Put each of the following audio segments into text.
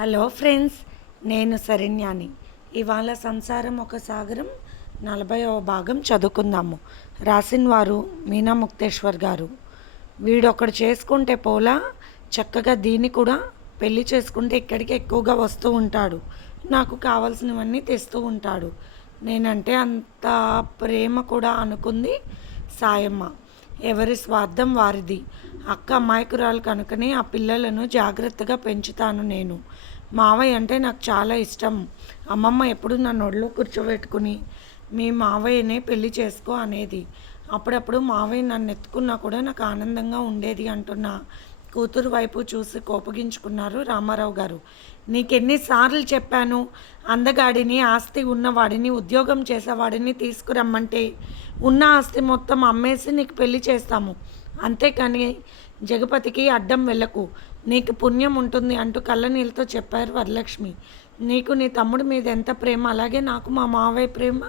Hello friends నేను శరణ్యాని. ఇవాళ సంసారం ఒక సాగరం నలభైవ భాగం చదువుకుందాము. రాసిన వారు మీనా ముక్తేశ్వర్ గారు. వీడొకడు చేసుకుంటే పోలా చక్కగా దీన్ని కూడా పెళ్ళి చేసుకుంటే ఇక్కడికి ఎక్కువగా వస్తూ ఉంటాడు. నాకు కావాల్సినవన్నీ తెస్తూ ఉంటాడు. నేనంటే అంత ప్రేమ కూడా అనుకుంది సాయమ్మ. ఎవరి స్వార్థం వారిది. అక్క అమాయకురాలు కనుకనే ఆ పిల్లలను జాగ్రత్తగా పెంచుతాను నేను. మావయ్య అంటే నాకు చాలా ఇష్టం. అమ్మమ్మ ఎప్పుడు నన్ను ఒళ్ళో కూర్చోబెట్టుకుని మీ మావయ్యనే పెళ్ళి చేసుకో అనేది. అప్పుడప్పుడు మావయ్య నన్ను ఎత్తుకున్నా కూడా నాకు ఆనందంగా ఉండేది అంటున్నా. కూతురు వైపు చూసి కోపగించుకున్నారు రామారావు గారు. నీకెన్నిసార్లు చెప్పాను? అందగాడిని ఆస్తి ఉన్నవాడిని ఉద్యోగం చేసేవాడిని తీసుకురమ్మంటే ఉన్న ఆస్తి మొత్తం అమ్మేసి నీకు పెళ్ళి చేస్తాము. అంతేకాని జగపతికి అడ్డం వెళ్ళకు. నీకు పుణ్యం ఉంటుంది అంటూ కళ్ళనీళ్ళతో చెప్పారు వరలక్ష్మి. నీకు నీ తమ్ముడు మీద ఎంత ప్రేమ? అలాగే నాకు మా మావయ్య ప్రేమ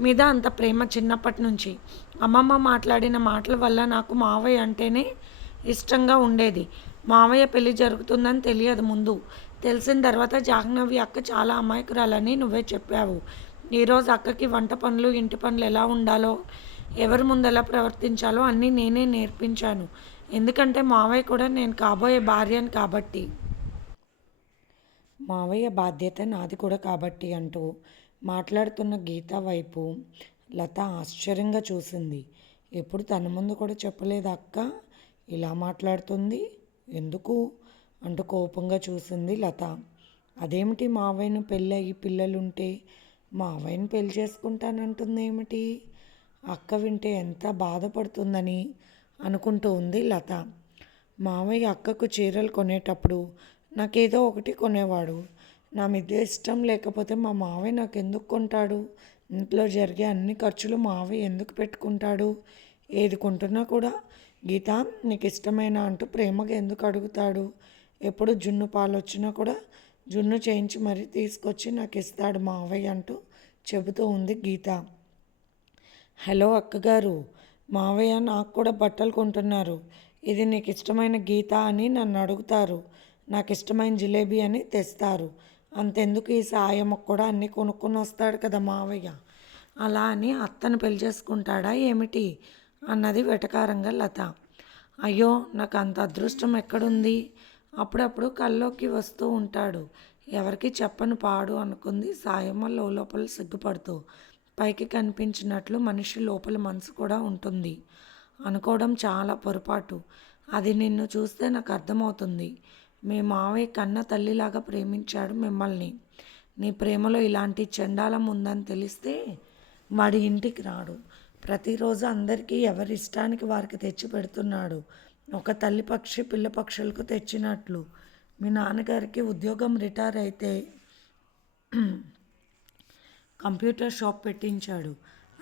మీద అంత ప్రేమ చిన్నప్పటి నుంచి. అమ్మమ్మ మాట్లాడిన మాటల వల్ల నాకు మావయ్య అంటేనే ఇష్టంగా ఉండేది. మావయ్య పెళ్ళి జరుగుతుందని తెలియదు ముందు. తెలిసిన తర్వాత జాహ్నవి అక్క చాలా అమాయకురాలని నువ్వే చెప్పావు. ఈరోజు అక్కకి వంట పనులు ఇంటి పనులు ఎలా ఉండాలో ఎవరి ముందు ఎలా ప్రవర్తించాలో అన్నీ నేనే నేర్పించాను. ఎందుకంటే మావయ్య కూడా నేను కాబోయే భార్యను కాబట్టి. మావయ్య బాధ్యత నాది కూడా కాబట్టి అంటూ మాట్లాడుతున్న గీత వైపు లత ఆశ్చర్యంగా చూసింది. ఎప్పుడు తన ముందు కూడా చెప్పలేదు అక్క? ఇలా మాట్లాడుతుంది. ఎందుకు? అంటూ కోపంగా చూసింది లత. అదేమిటి మావయ్యను పెళ్ళయి పిల్లలుంటే? మావయ్యను పెళ్ళి చేసుకుంటానంటుంది ఏమిటి అక్క వింటే ఎంత బాధపడుతుందని అనుకుంటూ ఉంది లత. మావయ్య అక్కకు చీరలు కొనేటప్పుడు నాకేదో ఒకటి కొనేవాడు. నా మీద ఇష్టం లేకపోతే మా మావయ్య నాకు ఎందుకు కొంటాడు? ఇంట్లో జరిగే అన్ని ఖర్చులు మావయ్య ఎందుకు పెట్టుకుంటాడు? ఏది కొంటున్నా కూడా గీత నీకు ఇష్టమైన అంటూ ప్రేమగా ఎందుకు అడుగుతాడు? ఎప్పుడు జున్ను పాలు వచ్చినా కూడా జున్ను చేయించి మరీ తీసుకొచ్చి నాకు ఇస్తాడు మావయ్య అంటూ చెబుతూ ఉంది గీత. హలో అక్కగారు మావయ్య నాకు కూడా బట్టలు కొంటున్నారు. ఇది నీకు ఇష్టమైన గీత అని నన్ను అడుగుతారు. నాకు ఇష్టమైన జిలేబీ అని తెస్తారు. అంతెందుకు ఈ సాయమ్మకు కూడా అన్నీ కొనుక్కొని వస్తాడు కదా మావయ్య? అలా అని అత్తను పెళ్ళి చేసుకుంటాడా ఏమిటి? అన్నది వెటకారంగా లత. అయ్యో నాకు అంత అదృష్టం ఎక్కడుంది? అప్పుడప్పుడు కల్లోకి వస్తూ ఉంటాడు. ఎవరికి చెప్పను పాడు అనుకుంది సాయమ్మ లోపల సిగ్గుపడుతూ. పైకి కనిపించినట్లు మనిషి లోపల మనసు కూడా ఉంటుంది. అనుకోవడం చాలా పొరపాటు. అది నిన్ను చూస్తే నాకు అర్థమవుతుంది. మీ మావయ్య కన్న తల్లిలాగా ప్రేమించాడు మిమ్మల్ని. నీ ప్రేమలో ఇలాంటి చండాలం ఉందని తెలిస్తే వాడి ఇంటికి రాడు. ప్రతిరోజు అందరికీ ఎవరి ఇష్టానికి వారికి తెచ్చి పెడుతున్నాడు. ఒక తల్లి పక్షి పిల్ల పక్షులకు తెచ్చినట్లు. మీ నాన్నగారికి ఉద్యోగం రిటైర్ అయితే కంప్యూటర్ షాప్ పెట్టించాడు.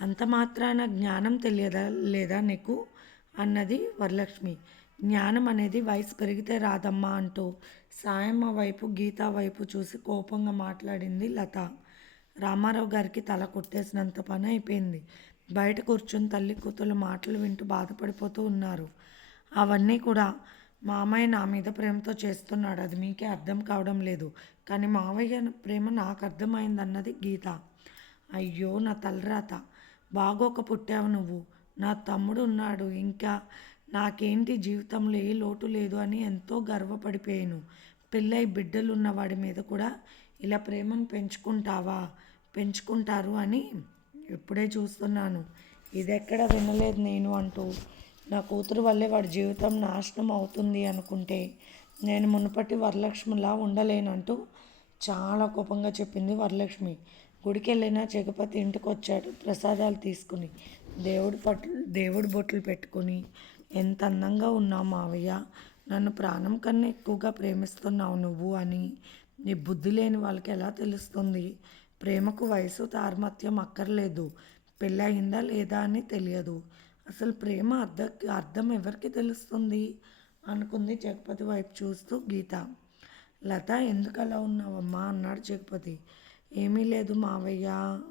అంత మాత్రాన జ్ఞానం తెలియదా లేదా నీకు? అన్నది వరలక్ష్మి. జ్ఞానం అనేది వయసు పెరిగితే రాదమ్మా అంటూ సాయమ్మ వైపు గీత వైపు చూసి కోపంగా మాట్లాడింది లత. రామారావు గారికి తల కొట్టేసినంత పని అయిపోయింది. బయట కూర్చుని తల్లి కూతురు మాటలు వింటూ బాధపడిపోతూ ఉన్నారు. అవన్నీ కూడా మామయ్య నా మీద ప్రేమతో చేస్తున్నాడు. అది మీకే అర్థం కావడం లేదు. కానీ మావయ్య ప్రేమ నాకు అర్థమైందన్నది గీత. అయ్యో నా తలరాత. బాగోక పుట్టావు నువ్వు. నా తమ్ముడు ఉన్నాడు. ఇంకా నాకేంటి జీవితంలో ఏ లోటు లేదు అని ఎంతో గర్వపడిపోయాను. పెళ్ళై బిడ్డలు వాడి మీద కూడా ఇలా ప్రేమను పెంచుకుంటావా? పెంచుకుంటారు అని ఇప్పుడే చూస్తున్నాను. ఇది ఎక్కడ వినలేదు నేను అంటూ నా కూతురు వల్లే వాడి జీవితం నాశనం అవుతుంది అనుకుంటే నేను మునుపటి వరలక్ష్మిలా ఉండలేనంటూ చాలా కోపంగా చెప్పింది వరలక్ష్మి. గుడికి వెళ్ళిన జగపతి ఇంటికి వచ్చాడు ప్రసాదాలు తీసుకుని. దేవుడి పట్లు దేవుడి బొట్లు పెట్టుకుని ఎంత అందంగా ఉన్నావు మావయ్య. నన్ను ప్రాణం కన్నా ఎక్కువగా ప్రేమిస్తున్నావు నువ్వు అని. నీ బుద్ధి లేని వాళ్ళకి ఎలా తెలుస్తుంది? ప్రేమకు వయసు తారమత్యం అక్కర్లేదు. పెళ్ళి అయిందా లేదా అని తెలియదు. అసలు ప్రేమ అర్థ అర్థం ఎవరికి తెలుస్తుంది? అనుకుంది జగపతి వైపు చూస్తూ గీత. లత ఎందుకు అలా ఉన్నావమ్మా? అన్నాడు జగపతి. ఏమీ లేదు మావయ్య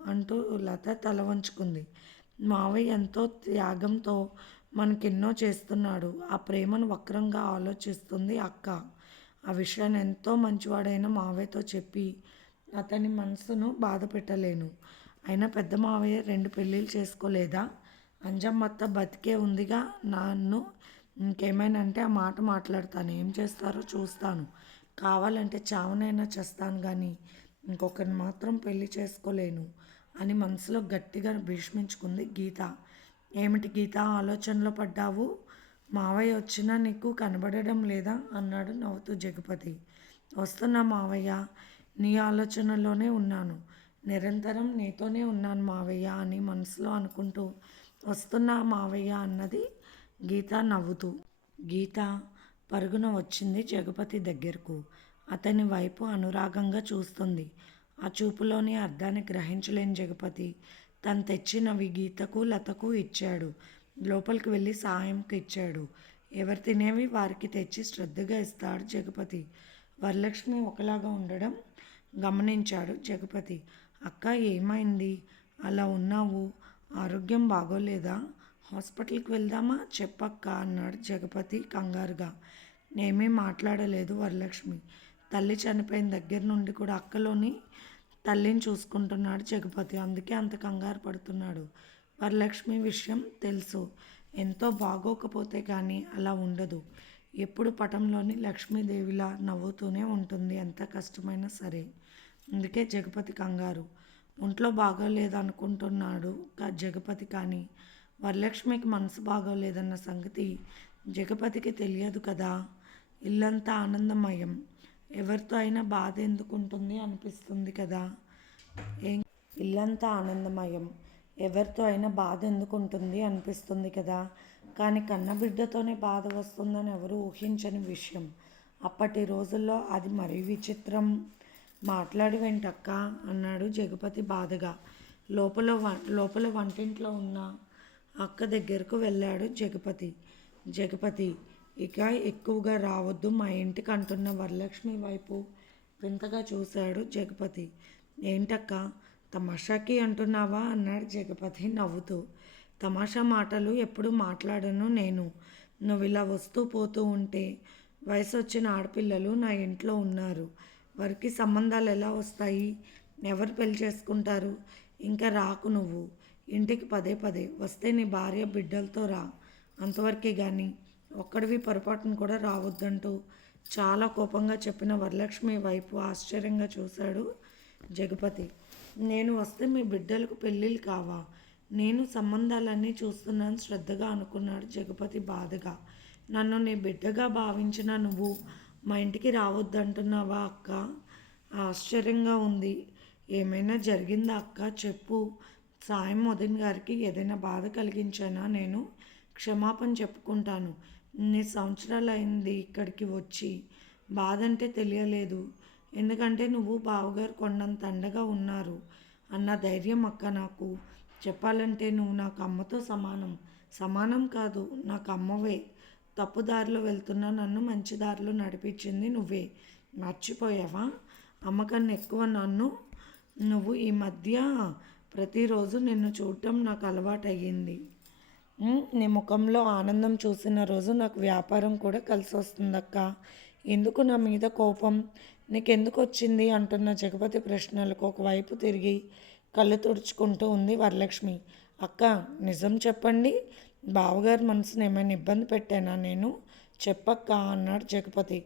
అంటూ లత తల వంచుకుంది. మావయ్య ఎంతో త్యాగంతో మనకెన్నో చేస్తున్నాడు. ఆ ప్రేమను వక్రంగా ఆలోచిస్తుంది అక్క. ఆ విషయాన్ని ఎంతో మంచివాడైన మావయ్యతో చెప్పి అతని మనసును బాధ పెట్టలేను అయినా పెద్ద మావయ్య రెండు పెళ్ళిళ్ళు చేసుకోలేదా? అంజమ్మత్త బతికే ఉందిగా నన్ను. ఇంకేమైనా అంటే ఆ మాట మాట్లాడతాను. ఏం చేస్తారో చూస్తాను. కావాలంటే చావనైనా చేస్తాను కానీ ఇంకొకరిని మాత్రం పెళ్ళి చేసుకోలేను అని మనసులో గట్టిగా భీష్మించుకుంది గీత. ఏమిటి గీత ఆలోచనలో పడ్డావు? మావయ్య వచ్చినా నీకు కనబడడం లేదా? అన్నాడు నవ్వుతూ జగపతి. వస్తున్నా మావయ్య. నీ ఆలోచనలోనే ఉన్నాను. నిరంతరం నీతోనే ఉన్నాను మావయ్య అని మనసులో అనుకుంటూ వస్తున్నా మావయ్య అన్నది గీత నవ్వుతూ. గీత పరుగున వచ్చింది జగపతి దగ్గరకు. అతని వైపు అనురాగంగా చూస్తుంది. ఆ చూపులోని అర్థాన్ని గ్రహించలేని జగపతి తను తెచ్చినవి గీతకు లతకు ఇచ్చాడు. లోపలికి వెళ్ళి సాయంకి ఇచ్చాడు. ఎవరు తినేవి వారికి తెచ్చి శ్రద్ధగా ఇస్తాడు జగపతి. వరలక్ష్మి ఒకలాగా ఉండడం గమనించాడు జగపతి. అక్క ఏమైంది? అలా ఉన్నావు. ఆరోగ్యం బాగోలేదా? హాస్పిటల్కి వెళ్దామా? చెప్పక్క అన్నాడు జగపతి కంగారుగా. ఏమీ మాట్లాడలేదు వరలక్ష్మి. తల్లి చనిపోయిన దగ్గర నుండి కూడా అక్కలోని తల్లిని చూసుకుంటున్నాడు జగపతి. అందుకే అంత కంగారు పడుతున్నాడు. వరలక్ష్మి విషయం తెలుసు. ఎంతో బాగోకపోతే కానీ అలా ఉండదు. ఎప్పుడు పటంలోని లక్ష్మీదేవిలా నవ్వుతూనే ఉంటుంది. ఎంత కష్టమైనా సరే. అందుకే జగపతి కంగారు. ఒంట్లో బాగోలేదు అనుకుంటున్నాడు జగపతి కానీ. వరలక్ష్మికి మనసు బాగోలేదన్న సంగతి జగపతికి తెలియదు కదా. ఇల్లంతా ఆనందమయం. ఎవరితో అయినా బాధ ఎందుకుంటుంది అనిపిస్తుంది కదా. ఏం ఇల్లంతా ఆనందమయం. ఎవరితో అయినా బాధ ఎందుకుంటుంది అనిపిస్తుంది కదా. కానీ కన్నబిడ్డతోనే బాధ వస్తుందని ఎవరు ఊహించని విషయం. అప్పటి రోజుల్లో అది మరీ విచిత్రం. మాట్లాడి వెంటక్క అన్నాడు జగపతి బాధగా. లోపల వ- లోపల వంటింట్లో ఉన్న అక్క దగ్గరకు వెళ్ళాడు జగపతి. జగపతి ఇక ఎక్కువగా రావద్దు మా ఇంటికి అంటున్న వరలక్ష్మి వైపు వింతగా చూశాడు జగపతి. ఏంటక్క తమాషాకి అంటున్నావా? అన్నాడు జగపతి నవ్వుతూ. తమాషా మాటలు ఎప్పుడు మాట్లాడను నేను. నువ్వు ఇలా వస్తూ పోతూ ఉంటే వయసు వచ్చిన ఆడపిల్లలు నా ఇంట్లో ఉన్నారు. వారికి సంబంధాలు ఎలా వస్తాయి? ఎవరు పెళ్ళి చేసుకుంటారు? ఇంకా రాకు నువ్వు. ఇంటికి పదే పదే. వస్తే నీ భార్య బిడ్డలతో రా. అంతవరకే కానీ ఒక్కడివి పొరపాటును కూడా రావద్దంటూ చాలా కోపంగా చెప్పిన వరలక్ష్మి వైపు ఆశ్చర్యంగా చూశాడు జగపతి. నేను వస్తే మీ బిడ్డలకు పెళ్ళిళ్ళు కావా? నేను సంబంధాలన్నీ చూస్తున్నాను శ్రద్ధగా అనుకున్నాడు జగపతి బాధగా. నన్ను నీ బిడ్డగా భావించిన నువ్వు మా ఇంటికి రావద్దంటున్నావా అక్క? ఆశ్చర్యంగా ఉంది. ఏమైనా జరిగిందా అక్క? చెప్పు. సాయం మోదన్ గారికి ఏదైనా బాధ కలిగించానా? నేను క్షమాపణ చెప్పుకుంటాను. ఇన్ని సంవత్సరాలు అయింది ఇక్కడికి వచ్చి. బాధ అంటే తెలియలేదు. ఎందుకంటే నువ్వు బావగారు కొండంత అండగా ఉన్నారు. అన్న ధైర్యం అక్క నాకు. చెప్పాలంటే నువ్వు నాకు అమ్మతో సమానం. సమానం కాదు నాకు అమ్మవే. తప్పు దారిలో వెళ్తున్న నన్ను మంచి దారిలో నడిపించింది నువ్వే. మర్చిపోయావా? అమ్మకన్నా ఎక్కువ నన్ను. నువ్వు ఈ మధ్య ప్రతిరోజు నిన్ను చూడటం నాకు అలవాటు అయ్యింది నీ ముఖంలో ఆనందం చూసిన రోజు నాకు వ్యాపారం కూడా కలిసి వస్తుందక్క ఎందుకు నా మీద కోపం? నీకెందుకు వచ్చింది అంటున్న జగపతి ప్రశ్నలకు ఒకవైపు తిరిగి కళ్ళు తుడుచుకుంటూ ఉంది వరలక్ష్మి. అక్క నిజం చెప్పండి. బావగారి మనసుని ఏమైనా ఇబ్బంది పెట్టానా నేను? చెప్పక్క అన్నాడు జగపతి.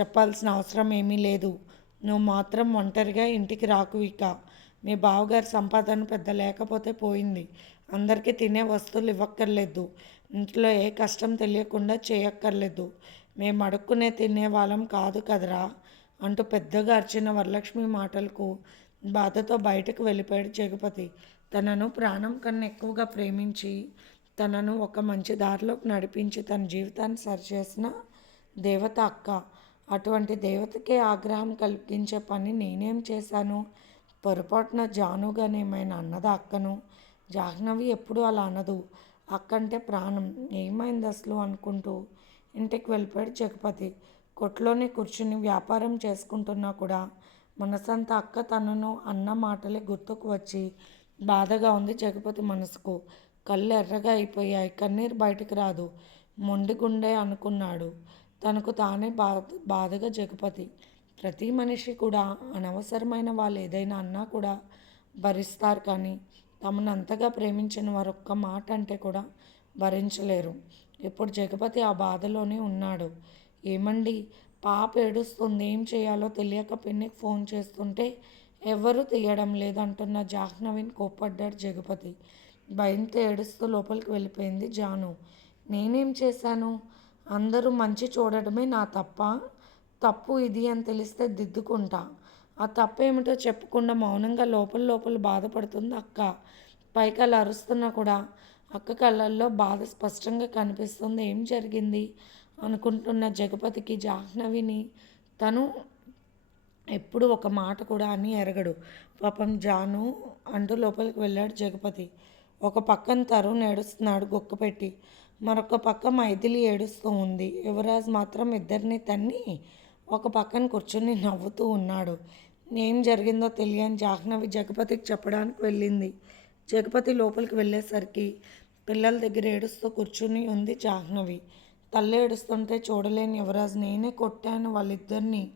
చెప్పాల్సిన అవసరం ఏమీ లేదు. నువ్వు మాత్రం ఒంటరిగా ఇంటికి రాకు ఇక. మీ బావగారి సంపాదన పెద్ద లేకపోతే పోయింది. అందరికీ తినే వస్తువులు ఇవ్వక్కర్లేదు. ఇంట్లో ఏ కష్టం తెలియకుండా చేయక్కర్లేదు. మేము అడుక్కునే తినే వాళ్ళం కాదు కదరా? అంటూ పెద్దగా అర్చిన వరలక్ష్మి మాటలకు బాధతో బయటకు వెళ్ళిపోయాడు జగపతి. తనను ప్రాణం కన్నా ఎక్కువగా ప్రేమించి తనను ఒక మంచి దారిలోకి నడిపించి తన జీవితాన్ని సరిచేసిన దేవత అక్క. అటువంటి దేవతకే ఆగ్రహం కలిగించే పని నేనేం చేశాను? పొరపాటున జానుగానేమైనా అన్నదా అక్కను? జాహ్నవి ఎప్పుడూ అలా అనదు. అక్క అంటే ప్రాణం. ఏమైంది అసలు అనుకుంటూ ఇంటికి వెళ్ళిపోయాడు జగపతి. కొట్లోనే కూర్చుని వ్యాపారం చేసుకుంటున్నా కూడా మనసంతా అక్క తనను అన్న మాటలే గుర్తుకు వచ్చి బాధగా ఉంది జగపతి మనసుకు. కళ్ళు ఎర్రగా అయిపోయాయి. కన్నీరు బయటికి రాదు. మొండిగుండే అనుకున్నాడు. తనకు తానే బాధ బాధగా జగపతి. ప్రతి మనిషి కూడా అనవసరమైన వాళ్ళు ఏదైనా అన్నా కూడా భరిస్తారు కానీ తమను అంతగా ప్రేమించిన వారు ఒక్క మాట అంటే కూడా భరించలేరు. ఇప్పుడు జగపతి ఆ బాధలోనే ఉన్నాడు. ఏమండి? పాప ఏడుస్తుంది. ఏం చేయాలో తెలియక పిన్నికి ఫోన్ చేస్తుంటే ఎవరు తీయడం లేదంటున్న జాహ్నవిని కోప్పడ్డాడు జగపతి. భయంతో ఏడుస్తూ లోపలికి వెళ్ళిపోయింది జాను. నేనేం చేశాను? అందరూ మంచి చూడడమే నా తప్ప. తప్పు ఇది అని తెలిస్తే దిద్దుకుంటా. ఆ తప్పు ఏమిటో చెప్పకుండా మౌనంగా లోపల లోపల బాధపడుతుంది అక్క. పైకి అలా అరుస్తున్నా కూడా అక్క కళ్ళల్లో బాధ స్పష్టంగా కనిపిస్తుంది. ఏం జరిగింది? అనుకుంటున్న జగపతికి జాహ్నవిని తను ఎప్పుడు ఒక మాట కూడా అని ఎరగడు. పాపం జాను అంటూ లోపలికి వెళ్ళాడు జగపతి. ఒక పక్కన తరుణ్ ఏడుస్తున్నాడు గొక్క పెట్టి. మరొక పక్క మైథిలి ఏడుస్తూ ఉంది. యువరాజ్ మాత్రం ఇద్దరిని తన్ని ఒక పక్కన కూర్చుని నవ్వుతూ ఉన్నాడు. ఏం జరిగిందో తెలియని జాహ్నవి జగపతికి చెప్పడానికి వెళ్ళింది. జగపతి లోపలికి వెళ్ళేసరికి పిల్లల దగ్గర ఏడుస్తూ కూర్చుని ఉంది జాహ్నవి. తల్లి ఏడుస్తుంటే చూడలేని యువరాజ్ నేనే కొట్టాను వాళ్ళిద్దరిని.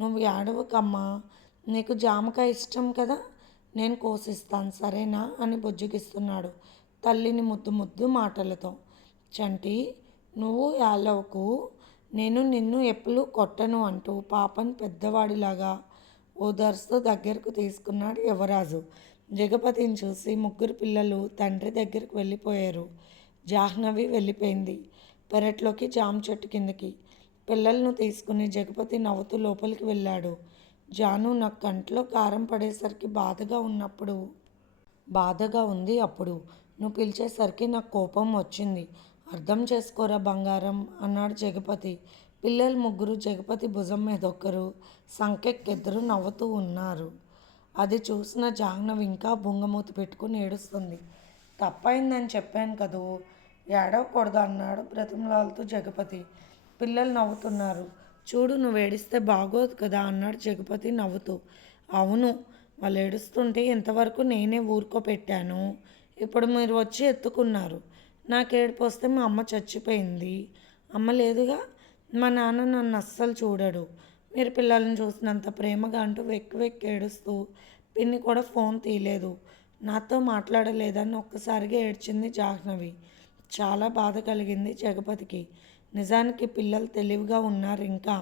నువ్వు ఏడవకమ్మా. నీకు జామకాయ ఇష్టం కదా? నేను కోసిస్తాను సరేనా? అని బుజ్జగిస్తున్నాడు తల్లిని ముద్దు ముద్దు మాటలతో. చంటి నువ్వు యాలవకు నేను నిన్ను ఎప్పుడు కొట్టను అంటూ పాపని పెద్దవాడిలాగా ఓదార్స్తూ దగ్గరకు తీసుకున్నాడు యువరాజు. జగపతిని చూసి ముగ్గురు పిల్లలు తండ్రి దగ్గరికి వెళ్ళిపోయారు. జాహ్నవి వెళ్ళిపోయింది. పెరట్లోకి జామ చెట్టు కిందకి. పిల్లలను తీసుకుని జగపతి నవ్వుతూ లోపలికి వెళ్ళాడు. జాను నా కంట్లో కారం పడేసరికి బాధగా ఉన్నప్పుడు. బాధగా ఉంది అప్పుడు. నువ్వు పిలిచేసరికి నాకు కోపం వచ్చింది. అర్థం చేసుకోరా బంగారం అన్నాడు జగపతి. పిల్లలు ముగ్గురు జగపతి భుజం మీద ఒకరు సంకెక్కిద్దరు నవ్వుతూ ఉన్నారు. అది చూసిన జాహ్నవి ఇంకా బుంగమూతి పెట్టుకుని ఏడుస్తుంది. తప్పైందని చెప్పాను కదూ? ఏడవకూడదు అన్నాడు బ్రతిమలాలతో జగపతి. పిల్లలు నవ్వుతున్నారు. చూడు నువ్వు ఏడిస్తే బాగోదు కదా అన్నాడు జగపతి నవ్వుతూ. అవును వాళ్ళు ఏడుస్తుంటే ఇంతవరకు నేనే ఊరుకోపెట్టాను ఇప్పుడు మీరు వచ్చి ఎత్తుకున్నారు. నాకు ఏడుపు వస్తే మా అమ్మ చచ్చిపోయింది. అమ్మ లేదుగా మా నాన్న నన్ను అస్సలు చూడడు. మీరు పిల్లల్ని చూసినంత ప్రేమగా అంటూ వెక్కి వెక్కి ఏడుస్తూ పిన్ని కూడా ఫోన్ తీయలేదు. నాతో మాట్లాడలేదని ఒక్కసారిగా ఏడ్చింది జాహ్నవి. చాలా బాధ కలిగింది జగపతికి. నిజానికి పిల్లలు తెలివిగా ఉన్నారు ఇంకా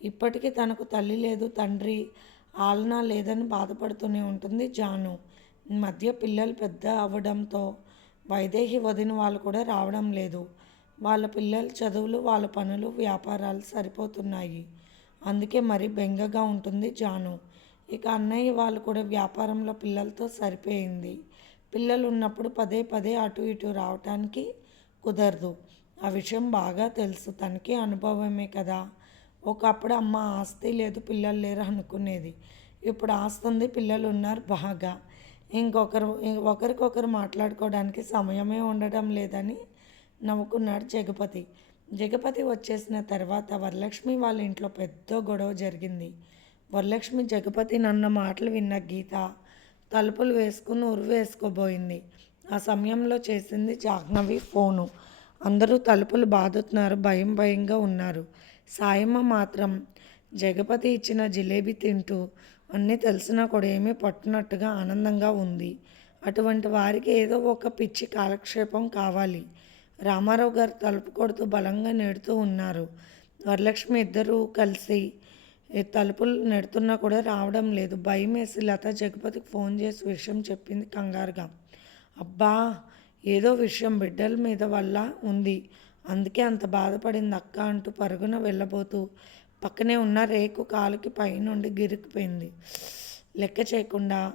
ఇప్పటికీ తనకు తల్లి లేదు తండ్రి ఆలనా లేదని బాధపడుతూనే ఉంటుంది జాను. మధ్య పిల్లలు పెద్ద అవ్వడంతో వైదేహి వదిన వాళ్ళు కూడా రావడం లేదు. వాళ్ళ పిల్లల చదువులు వాళ్ళ పనులు వ్యాపారాలు సరిపోతున్నాయి. అందుకే మరి బెంగగా ఉంటుంది జాను. ఇక అన్నయ్య వాళ్ళు కూడా వ్యాపారంలో పిల్లలతో సరిపోయింది. పిల్లలు ఉన్నప్పుడు పదే పదే అటు ఇటు రావటానికి కుదరదు. ఆ విషయం బాగా తెలుసు. తనకి అనుభవమే కదా. ఒకప్పుడు అమ్మ ఆస్తి లేదు పిల్లలు లేరు అనుకునేది. ఇప్పుడు ఆస్తి ఉంది పిల్లలు ఉన్నారు బాగా. ఇంకొకరు ఒకరికొకరు మాట్లాడుకోవడానికి సమయమే ఉండడం లేదని నవ్వుకున్నాడు జగపతి. జగపతి వచ్చేసిన తర్వాత వరలక్ష్మి వాళ్ళ ఇంట్లో పెద్ద గొడవ జరిగింది. వరలక్ష్మి జగపతి నన్న మాటలు విన్న గీత తలుపులు వేసుకుని ఉరివేసుకోబోయింది. ఆ సమయంలో చేసింది జాహ్నవి ఫోను. అందరూ తలుపులు బాదుతున్నారు భయం భయంగా ఉన్నారు. సాయమ్మ మాత్రం జగపతి ఇచ్చిన జిలేబీ తింటూ అన్నీ తెలిసినా కూడా ఏమీ పట్టునట్టుగా ఆనందంగా ఉంది. అటువంటి వారికి ఏదో ఒక పిచ్చి కాలక్షేపం కావాలి. రామారావు గారు తలుపు కొడుతూ బలంగా నెడుతూ ఉన్నారు. వరలక్ష్మి ఇద్దరూ కలిసి తలుపులు నెడుతున్నా కూడా రావడం లేదు. భయం వేసి లత జగపతికి ఫోన్ చేసి విషయం చెప్పింది కంగారుగా. అబ్బా ఏదో విషయం బిడ్డల మీద వల్ల ఉంది. అందుకే అంత బాధపడింది అక్క అంటూ పరుగున వెళ్ళబోతూ పక్కనే ఉన్న రేకు కాలుకి పైనుండి గిరికిపోయింది లెక్క చేయకుండా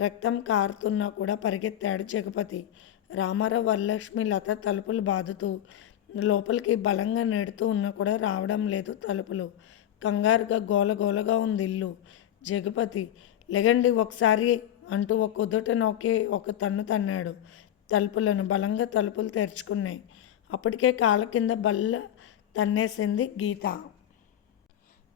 రక్తం కారుతున్నా కూడా పరిగెత్తాడు జగపతి రామారావు వరలక్ష్మి లత తలుపులు బాదుతూ లోపలికి బలంగా నెడుతూ ఉన్నా కూడా రావడం లేదు తలుపులు. కంగారుగా గోలగోలగా ఉంది ఇల్లు. జగపతి లెగండి ఒకసారి అంటూ ఒక కుదుట నొక్కి ఒక తన్ను తన్నాడు. తలుపులను బలంగా తలుపులు తెరుచుకున్నాయి. అప్పటికే కాళ్ళ కింద బల్ల తన్నేసింది గీత.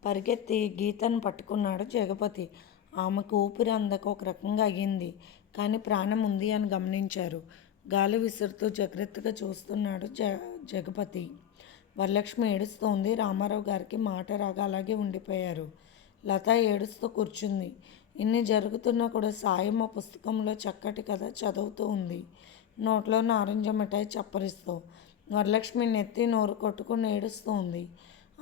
పరిగెత్తి గీతను పట్టుకున్నాడు జగపతి. ఆమెకు ఊపిరి అందక ఒక రకంగా అయ్యింది. కానీ ప్రాణం ఉంది అని గమనించారు. గాలి విసురుతూ జాగ్రత్తగా చూస్తున్నాడు జ జగపతి. వరలక్ష్మి ఏడుస్తోంది. రామారావు గారికి మాట రాగా అలాగే ఉండిపోయారు. లత ఏడుస్తూ కూర్చుంది. ఇన్ని జరుగుతున్నా కూడా సాయమ్మ పుస్తకంలో చక్కటి కథ చదువుతూ ఉంది. నోట్లో నారింజ మిఠాయి చప్పరిస్తూ వరలక్ష్మి నెత్తి నోరు కొట్టుకుని ఏడుస్తోంది.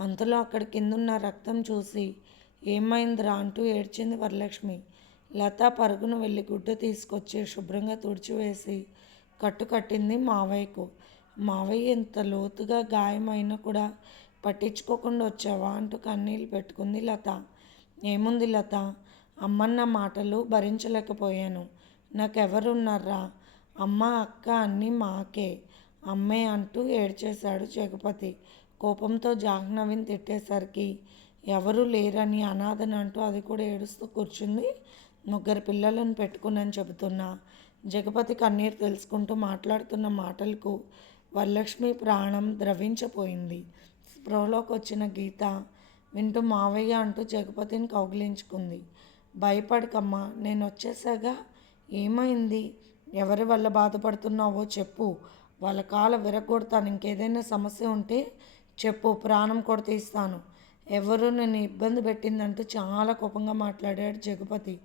అంతలో అక్కడ కిందున్న రక్తం చూసి ఏమైందిరా అంటూ ఏడ్చింది వరలక్ష్మి. లత పరుగును వెళ్ళి గుడ్డ తీసుకొచ్చి శుభ్రంగా తుడిచివేసి కట్టు కట్టింది మావయ్యకు. మావయ్య ఇంత లోతుగా గాయమైనా కూడా పట్టించుకోకుండా వచ్చావా అంటూ కన్నీళ్ళు పెట్టుకుంది లత. ఏముంది లత? అమ్మన్న మాటలు భరించలేకపోయాను. నాకెవరున్నారా? అమ్మ అక్క అన్నీ మాకే. అమ్మే అంటూ ఏడ్చేశాడు జగపతి. కోపంతో జాహ్నవిని తిట్టేసరికి ఎవరూ లేరని అనాథని అంటూ అది కూడా ఏడుస్తూ కూర్చుంది. ముగ్గురు పిల్లలను పెట్టుకునని చెబుతున్నా. జగపతి కన్నీరు తెలుసుకుంటూ మాట్లాడుతున్న మాటలకు వరలక్ష్మి ప్రాణం ద్రవించపోయింది. స్పృహలోకి వచ్చిన గీత వింటూ మావయ్య అంటూ జగపతిని కౌగిలించుకుంది. భయపడకమ్మా నేను వచ్చేసాగా? ఏమైంది? ఎవరి వల్ల బాధపడుతున్నావో చెప్పు. వాళ్ళ కాల విరగొడతాను ఇంకేదైనా సమస్య ఉంటే చెప్పు. ప్రాణం కూడా తీస్తాను. ఎవరు నన్ను ఇబ్బంది పెట్టిందంటూ చాలా కోపంగా మాట్లాడాడు జగపతి.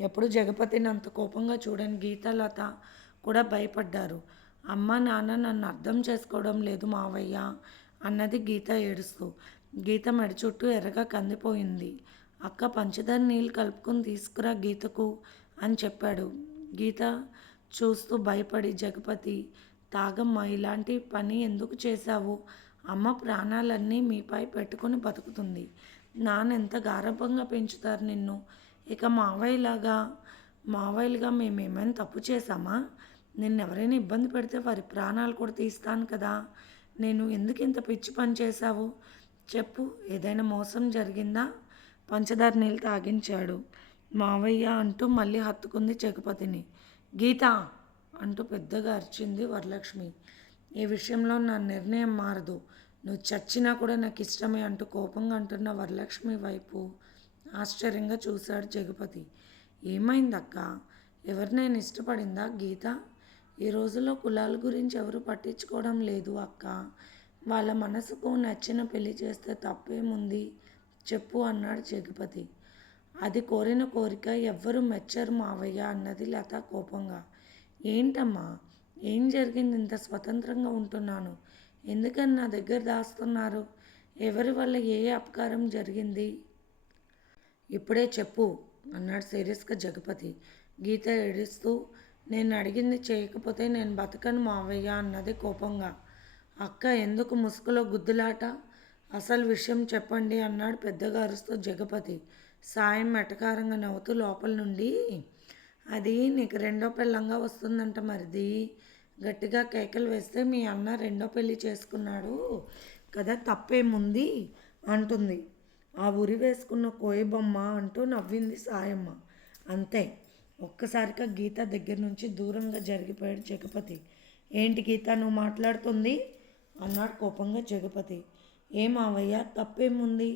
ఎప్పుడు జగపతిని అంత కోపంగా చూడని గీతలత కూడా భయపడ్డారు. అమ్మ నాన్న నన్ను అర్థం చేసుకోవడం లేదు మావయ్య అన్నది గీత ఏడుస్తూ. గీత మెడ చుట్టూ ఎర్రగా కందిపోయింది. అక్క పంచదార నీళ్ళు కలుపుకొని తీసుకురా గీతకు అని చెప్పాడు. గీత చూస్తూ భయపడి జగపతి తాగమ్మ ఇలాంటి పని ఎందుకు చేశావు? అమ్మ ప్రాణాలన్నీ మీపై పెట్టుకొని బతుకుతుంది. నానెంత గారభంగా పెంచుతారు నిన్ను? ఇక మావయ్యలాగా మావయ్యలుగా మేము ఏమైనా తప్పు చేశామా? నిన్ను ఎవరైనా ఇబ్బంది పెడితే వారి ప్రాణాలు కూడా తీస్తాను కదా. నేను ఎందుకు ఇంత పిచ్చి పని చేశావు? చెప్పు ఏదైనా మోసం జరిగిందా? పంచదార నీళ్ళు తాగించాడు. మావయ్య అంటూ మళ్ళీ హత్తుకుంది జగపతిని. గీత అంటూ పెద్దగా అరిచింది వరలక్ష్మి. ఈ విషయంలో నా నిర్ణయం మారదు. నువ్వు చచ్చినా కూడా నాకు ఇష్టమే అంటూ కోపంగా అంటున్న వరలక్ష్మి వైపు ఆశ్చర్యంగా చూశాడు జగపతి. ఏమైందక్క? ఎవరినైనా ఇష్టపడిందా గీత? ఈ రోజుల్లో కులాల గురించి ఎవరు పట్టించుకోవడం లేదు అక్క. వాళ్ళ మనసుకు నచ్చిన పెళ్ళి చేస్తే తప్పేముంది? చెప్పు అన్నాడు జగపతి. అది కోరిన కోరిక ఎవ్వరు మెచ్చరు మావయ్య అన్నది లత కోపంగా. ఏంటమ్మా? ఏం జరిగింది? ఇంత స్వతంత్రంగా ఉంటున్నాను. ఎందుకని నా దగ్గర దాస్తున్నారు? ఎవరి వల్ల ఏ అపకారం జరిగింది? ఇప్పుడే చెప్పు అన్నాడు సీరియస్గా జగపతి. గీత ఏడుస్తూ నేను అడిగింది చేయకపోతే నేను బతకను మావయ్య అన్నది కోపంగా. అక్క ఎందుకు ముసుగులో గుద్దులాట? అసలు విషయం చెప్పండి అన్నాడు పెద్దగా అరుస్తూ జగపతి. సాయం మెటకారంగా నవ్వుతూ లోపల నుండి అది నీకు రెండో పెళ్ళంగా వస్తుందంట మరిది. గట్టిగా కేకలు వేస్తే మీ అన్న రెండో పెళ్ళి చేసుకున్నాడు కదా తప్పేముంది? అంటుంది. ఆ ఉరి వేసుకున్న కోయబొమ్మ అంటూ నవ్వింది సాయమ్మ. అంతే. ఒక్కసారిగా గీత దగ్గర నుంచి దూరంగా జరిగిపోయాడు జగపతి. ఏంటి గీత నువ్వు మాట్లాడుతుంది? అన్నాడు కోపంగా జగపతి. ఏమావయ్యా తప్పేముంది?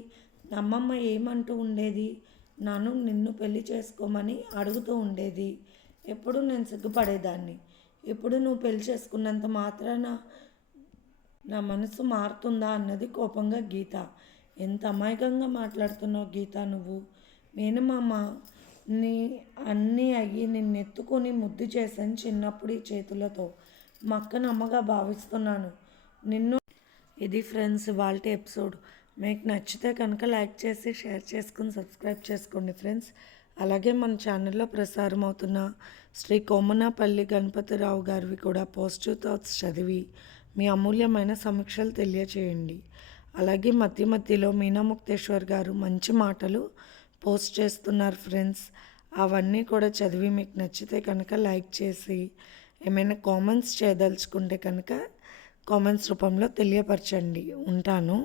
అమ్మమ్మ ఏమంటూ ఉండేది? నన్ను నిన్ను పెళ్ళి చేసుకోమని అడుగుతూ ఉండేది. ఎప్పుడు నేను సిగ్గుపడేదాన్ని? ఇప్పుడు నువ్వు పెళ్ళి చేసుకున్నంత మాత్రాన నా మనసు మారుతుందా అన్నది కోపంగా గీత. ఎంత అమాయకంగా మాట్లాడుతున్నావు గీత నువ్వు? మేనమామ నీ అన్నీ అయ్యి నిన్నెత్తుకొని ముద్దు చేశాను చిన్నప్పుడు ఈ చేతులతో. మా అక్కను అమ్మగా భావిస్తున్నాను. నిన్ను ఇది ఫ్రెండ్స్ వాళ్ళ ఎపిసోడ్. మీకు నచ్చితే కనుక లైక్ చేసి షేర్ చేసుకుని సబ్స్క్రైబ్ చేసుకోండి ఫ్రెండ్స్. అలాగే మన ఛానల్లో ప్రసారం అవుతున్న శ్రీ కోమనాపల్లి గణపతిరావు గారివి కూడా పాజిటివ్ థాట్స్ చదివి మీ అమూల్యమైన సమీక్షలు తెలియచేయండి. అలాగే మధ్య మధ్యలో మీనా ముక్తేశ్వర్ గారు మంచి మాటలు పోస్ట్ చేస్తున్నారు ఫ్రెండ్స్. అవన్నీ కూడా చదివి మీకు నచ్చితే కనుక లైక్ చేసి ఏమైనా కామెంట్స్ చేయదలుచుకుంటే కనుక కామెంట్స్ రూపంలో తెలియపరచండి. ఉంటాను.